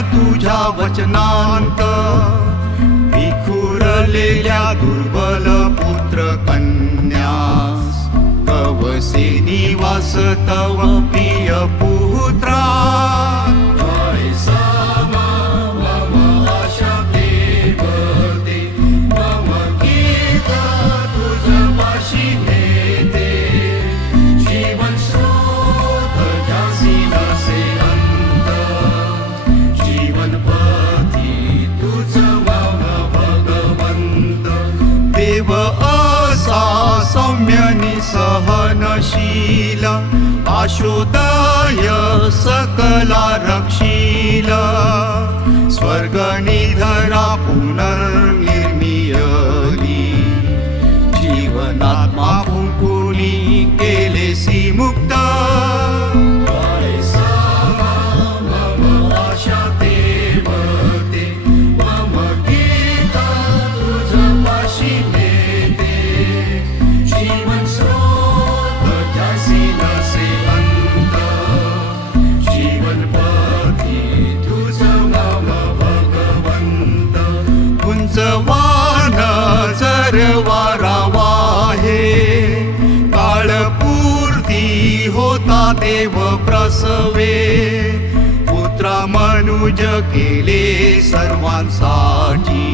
तुझ्या वचनांत. विखुरलेल्या दुर्बल पुत्र कन्यास. कवसे निवास तव प्रिय असा सहनशील आशुदाय सकला रक्षील. स्वर्ग निधरा पुनर्निर्मियली. जीवनात्मा फुंकुनी केलेसी मुक्त देव प्रसवे पुत्र मनुज केले सर्वांसाठी.